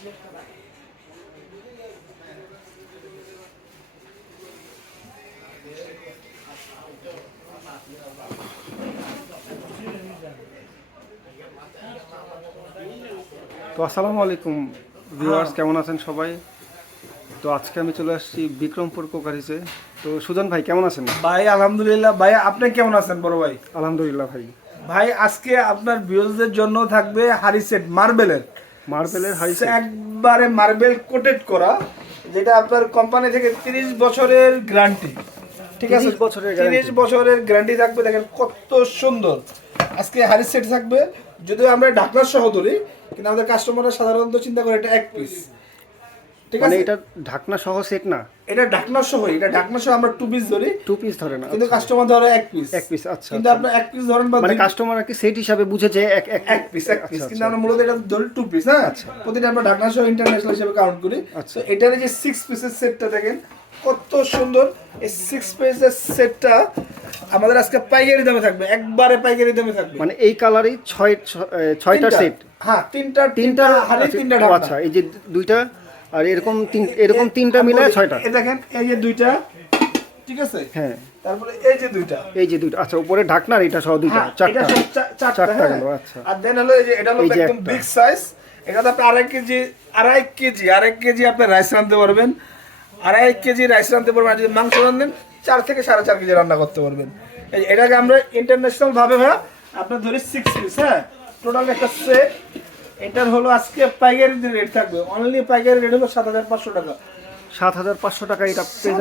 তো আসসালামু আলাইকুম ভিউয়ার্স, কেমন আছেন সবাই? তো আজকে আমি চলে আসছি বিক্রমপুর কোকারিজে। তো সুজন ভাই কেমন আছেন? ভাই আলহামদুলিল্লাহ। ভাই আপনি কেমন আছেন বড় ভাই? আলহামদুলিল্লাহ ভাই। ভাই আজকে আপনার ভিউয়ারদের জন্য থাকবে হাড়ি সেট মার্বেলের হাড়ি সেট, একবারে মার্বেল কোটেড করা, যেটা আপনার কোম্পানি থেকে 30 বছরের গ্যারান্টি। ঠিক আছে, 30 বছরের গ্যারান্টি থাকবে। দেখেন কত সুন্দর। আজকে হাড়ি সেট থাকবে, যদিও আমরা ঢাকনার সহ ধরি, কিন্তু আমাদের কাস্টমাররা সাধারণত চিন্তা করে এটা এক পিস। ঠিক আছে, এটা ঢাকনা সহ সেট না, এটা ঢাকনা সহ। এটা ঢাকনা সহ আমরা 2 পিস ধরি, 2 পিস ধরে না, কিন্তু কাস্টমার ধরে এক পিস। আচ্ছা। কিন্তু আপনি এক পিস ধরেন বা মানে কাস্টমার কি সেট হিসাবে বুঝেছে এক পিস। কিন্তু আমরা মূলত এটা ধরি 2 পিস। হ্যাঁ, প্রতিটা আমরা ঢাকনা সহ ইন্টারন্যাশনাল হিসেবে কাউন্ট করি। তো এটার যে 6 পিসের সেটটা দেখেন কত সুন্দর। এই 6 পিসের সেটটা আমাদের আজকে পাইকারি দামে থাকবে, একবারে পাইকারি দামে থাকবে। মানে এই কালারই 6টা সেট। হ্যাঁ, তিনটা হাড়ি, তিনটা ঢাকনা। আচ্ছা, এই যে দুইটা আর এরকম তিনটা মিলে 6টা। এই দেখেন, এই যে দুইটা, ঠিক আছে। হ্যাঁ, তারপরে এই যে দুইটা, আচ্ছা, উপরে ঢাকনার এটা সহ দুইটা, চারটা গেল। আচ্ছা, আর দেন হলো এই যে এটা হলো একদম বিগ সাইজ। এটা তো আপনি আড়াই কেজি আপনি রাইস রাঁধতে পারবেন। 2.5 কেজি রাইস রাঁধতে পারবেন। আর যদি মাংস রাঁধেন 4 থেকে 4.5 কেজি রান্না করতে পারবেন। এটাকে আমরা ইন্টারন্যাশনাল ভাবে আপনার ধরি 6 পিস। হ্যাঁ, টোটাল একটা সেট। এটার হলো আজকে পাইকারি রেট থাকবে, অনলি পাইকারি রেট হলো 7,500 টাকা। 7,500 টাকা এটা পেয়ে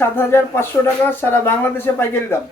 7,500 টাকা সারা বাংলাদেশে পাইকারি দাম।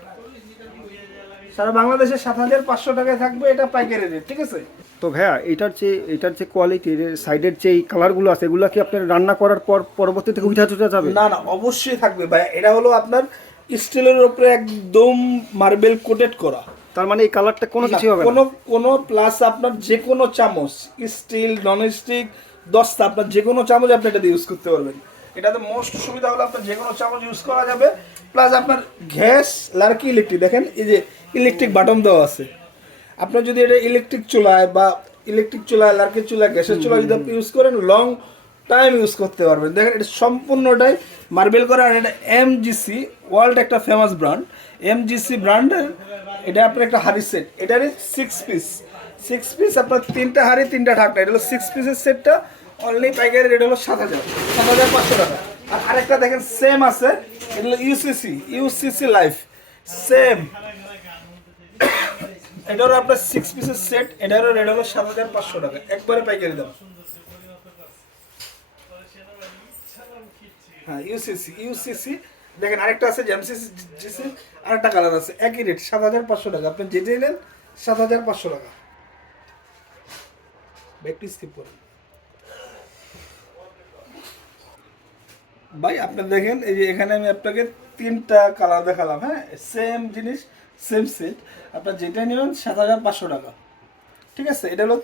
সারা বাংলাদেশে 7,500 টাকায় থাকবে এটা পাইকারি রেট। ঠিক আছে। তো ভাইয়া, এটার যে কোয়ালিটি, সাইডের যে কালারগুলো আছে, এগুলো কি আপনার রান্না করার পর পরবর্তী থেকে উঠা যাবে? না, অবশ্যই থাকবে ভাই। এটা হলো আপনার স্টিলের উপরে একদম মার্বেল কোটেড করা। তার মানে এই কালারটা কোনো কিছু হবে না, কোনো প্লাস আপনার যে কোনো চামচ, স্টিল, নন স্টিক, দস্তা, আপনার যে কোনো চামচ আপনি এটা দিয়ে ইউজ করতে পারবেন। এটাতে মোস্ট সুবিধা হলো আপনার যে কোনো চামচ ইউজ করা যাবে। প্লাস আপনার গ্যাস, লার্কি, ইলেকট্রিক, দেখেন এই যে ইলেকট্রিক বাটন দেওয়া আছে। আপনার যদি এটা ইলেকট্রিক চুলায়, লার্কির চুলায়, গ্যাসের চুলায় যদি আপনি ইউজ করেন, লং টাইম ইউজ করতে পারবেন। দেখেন এটা সম্পূর্ণটাই মার্বেল করা। আর এটা এমজিসি, ওয়ার্ল্ড একটা ফেমাস ব্র্যান্ড, এমজিসি ব্র্যান্ডের। এটা আপনার একটা হাড়ি সেট। এটারই 6 পিস আপনার 3টা হাড়ি, 3টা ঢাকনা। এটা হলো 6 পিসের সেটটা। অনলি পাইকারি রেট হলো 7,500 টাকা। আর আরেকটা দেখেন সেম আছে, এটা হলো ইউসিসি লাইফ সেম। এটারও আপনার 6 পিসের সেট। এটারও রেট হলো 7,500 টাকা, একবারে পাইকারি দাম। হ্যাঁ, ইউসিসি দেখেন। আরেকটা আছে এমসিসি, আরেকটা কালার আছে, একই রেট 7,500 টাকা। আপনি যেটাই নেন 7,500 টাকা। ব্যাকটি স্কিপ করুন ভাই। আপনি দেখেন এই যে এখানে আমি আপনাকে 3টা কালার দেখালাম। হ্যাঁ, সেম জিনিস, সেম সেট। আপনার যেটা নেবেন 7,500 টাকা। ঠিক আছে। এটা হলো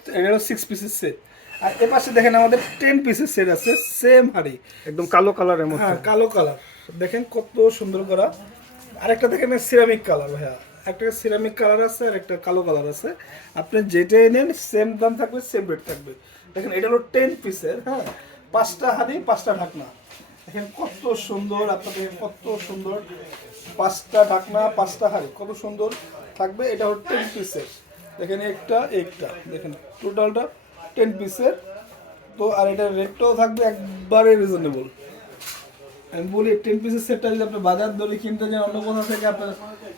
6 পিসের সেট। আর এর পাশে দেখেন আমাদের 10 পিসের সেট আছে, সেম হাড়ি, একদম কালো কালারের মধ্যে। হ্যাঁ, কালো কালার। দেখেন কত সুন্দর করা। আরেকটা দেখেন সিরামিক কালার। ভাইয়া একটা সিরামিক কালার আছে আর একটা কালো কালার আছে। আপনি যেটাই নেন সেম দাম থাকবে, সেম রেট থাকবে। দেখেন এটা হলো 10 পিসের। হ্যাঁ, 5টা হাড়ি, 5টা ঢাকনা। দেখেন কত সুন্দর। আপনাদের কত সুন্দর, 5টা ঢাকনা, 5টা হাড়ি, কত সুন্দর থাকবে। এটা হলো 10 পিসের। দেখেন একটা দেখেন টোটালটা 10 পিসের। তো আর এটার রেটটাও থাকবে একবারে রিজনেবল। আমি বলি 10 পিসের সেটটা যদি আপনি বাজার দরে কিনতে যান অন্য কোথাও থেকে, আপনার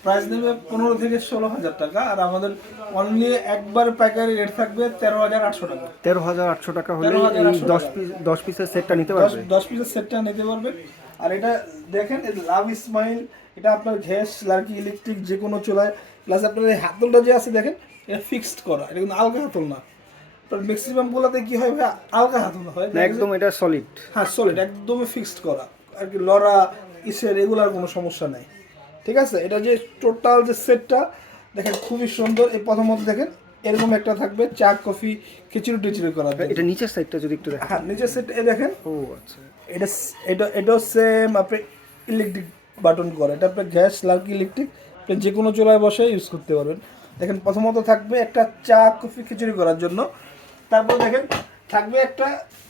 প্রাইস নেবে 15 থেকে 16,000 টাকা। আর আমাদের অনলি একবার পাইকারি রেট থাকবে 13,800 টাকা। 13,800 টাকা হলে এই 10 পিসের সেটটা নিতে পারবে। 10 পিসের সেটটা নিতে পারবেন। আর এটা দেখেন, এই লাভ স্মাইল, এটা আপনার গ্যাস, লার্কি, ইলেকট্রিক যে কোনো চুলায়। প্লাস আপনার এই হাতলটা যে আছে দেখেন, এটা ফিক্সড করা, এটা কিন্তু আলগা হাতল না। ম্যাক্সিমাম গুলাতে কি হয় ভাই, আলগা হাতল হয় না, একদম এটা সলিড। হ্যাঁ, সলিড, একদমই ফিক্সড করা। আর কি লড়া, ইসের এগুলার কোনো সমস্যা নাই। ঠিক আছে। এটা যে টোটাল যে সেটটা দেখেন খুবই সুন্দর। এই প্রথমত দেখেন এরকম একটা থাকবে, চা, কফি, খিচুড়ি করা। এটা নিচের সাইডটা যদি একটু দেখেন। হ্যাঁ, নিচের সেট দেখেন। ও আচ্ছা, এটাও সেম আপনি ইলেকট্রিক বাটন করে। এটা আপনার গ্যাস, লার্কি, ইলেকট্রিক, আপনি যে কোনো চুলায় বসে ইউজ করতে পারবেন। দেখেন প্রথমত থাকবে একটা চা, কফি, খিচুড়ি করার জন্য। তারপর দেখেন থাকবে একটা,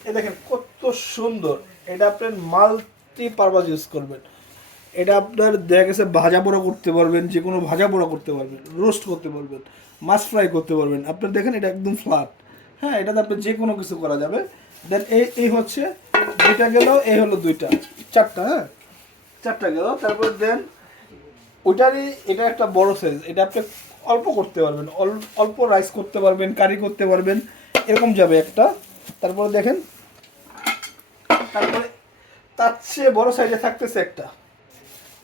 এ দেখেন কত সুন্দর, এটা আপনার মাল্টি পারপাস ইউজ করবেন। এটা আপনার দেখা গেছে ভাজা পোড়া করতে পারবেন, যে কোনো ভাজা পোড়া করতে পারবেন, রোস্ট করতে পারবেন, মাছ ফ্রাই করতে পারবেন। আপনার দেখেন এটা একদম ফ্ল্যাট, হ্যাঁ, এটাতে আপনি যে কোনো কিছু করা যাবে। দেন এই হচ্ছে দুইটা গেল, এই হলো দুইটা, চারটা, হ্যাঁ চারটা গেল। তারপর দেন ওইটারই এটা একটা বড় সাইজ, এটা আপনি অল্প করতে পারবেন, অল্প রাইস করতে পারবেন, কারি করতে পারবেন, এরকম যাবে একটা। তারপরে দেখেন, তারপরে তার চেয়ে বড় সাইজে থাকতেছে একটা,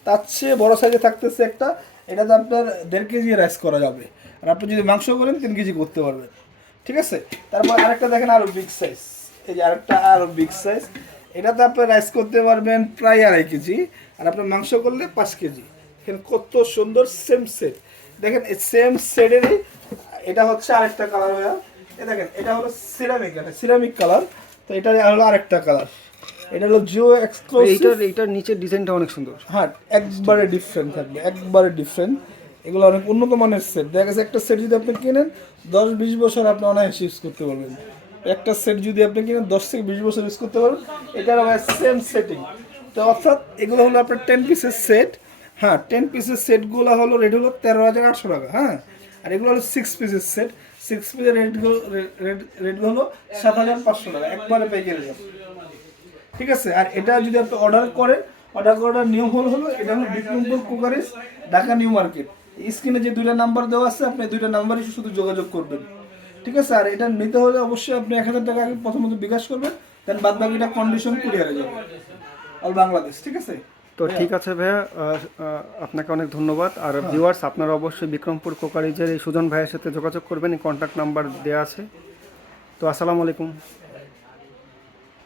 তার চেয়ে বড় সাইজে থাকতেছে একটা। এটাতে আপনার 1.5 কেজি রাইস করা যাবে, আর আপনি যদি মাংস করেন 3 কেজি করতে পারবেন, ঠিক আছে। তারপর আরেকটা দেখেন আরো বিগ সাইজ, এই যে আরেকটা আরো বিগ সাইজ, এটাতে আপনি রাইস করতে পারবেন প্রায় 2.5 কেজি, আর আপনার মাংস করলে 5 কেজি। এখানে কত সুন্দর সেম সেট, দেখেন এই সেম সেটেরই এটা হচ্ছে আরেকটা কালার ভাইয়া, এ দেখেন এটা হলো সিরামিক, এটা সিরামিক কালার, তো এটা হলো আরেকটা কালার, এটা হলো জিও এক্সক্লুসিভ। এইটার নিচের ডিজাইনটা অনেক সুন্দর। হ্যাঁ, একবারে ডিফারেন্ট থাকবে, একবারে ডিফারেন্ট। এগুলো অনেক উন্নত মানের সেট, দেখা গেছে একটা সেট যদি আপনি কিনেন 10-20 বছর আপনি অনায়াসে ইউজ করতে পারবেন। একটা সেট যদি আপনি কিনেন 10 থেকে 20 বছর ইউজ করতে পারবেন। এটার আবার সেম সেটিং, তো অর্থাৎ এগুলো হলো আপনার 10 পিসের সেট। হ্যাঁ, 10 পিসের সেটগুলো হলো রেট হলো 13,800 টাকা, হ্যাঁ। আর এগুলো হলো 6 পিসের সেট, 6 পিসের রেট হলো 7,500 টাকা, একবারে পাইকারি দাম, ঠিক আছে। আর এটা যদি আপনি অর্ডার করেন, অর্ডার করার নিয়ম হলো এটা হলো Bikrampur cookeries, Dhaka new market. স্ক্রিনে যে দুইটা নাম্বার দেওয়া আছে, আপনি দুইটা নাম্বারই শুধু যোগাযোগ করবেন, ঠিক আছে। আর এটা নিতে হলে অবশ্যই আপনি 1,000 টাকা আগে প্রথমত বিকাশ করবেন, দেন বাদ বাকিটা কন্ডিশন কুরিয়ারে যাবে অল বাংলাদেশ, ঠিক আছে। তো ঠিক আছে ভাইয়া, আপনাকে অনেক ধন্যবাদ। আর ভিউয়ার্স, আপনারা অবশ্যই বিক্রমপুর কোকারিজের এই সুজন ভাইয়ের সাথে যোগাযোগ করবেন, এই কন্ট্যাক্ট নাম্বার দেওয়া আছে। তো আসসালামু আলাইকুম।